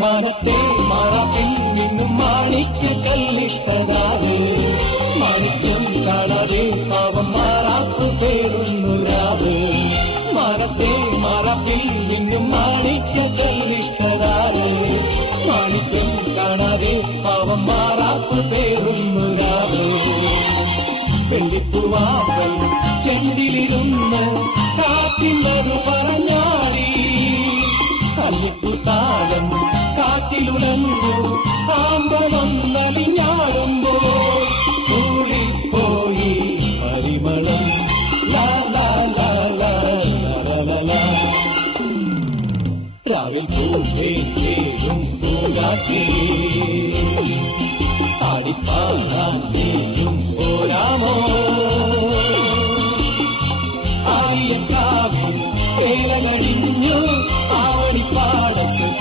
മാനത്തെ മാറാപ്പിൽ നിന്നും മാണിക്ക കല്ലിട്ടതാറ് മാണിക്യം കാണാതെ പാവം മാറാപ്പു പേരുന്നു രാവ് മാനത്തെ മാറാപ്പിൽ നിന്നും മാണിക്ക കല്ലിട്ടതാറ് മാണിക്യം കാണാതെ പാവം മാറാപ്പു പേരുന്നു രാവ് വെള്ളിപ്പൂവാമ്പൽ ചെണ്ടിലിരുന്ന് കാറ്റിനോട് പറഞ്ഞാടി കല്ലിപ്പുത്താഴം കാറ്റിലുടന്നു ആമ്പലൊന്നലിഞ്ഞാടുമ്പോൾ കൂടിപ്പോയി പരിമളം രാവിൽ പൂവേയും പൂങ്കാറ്റി ആടിപ്പാടും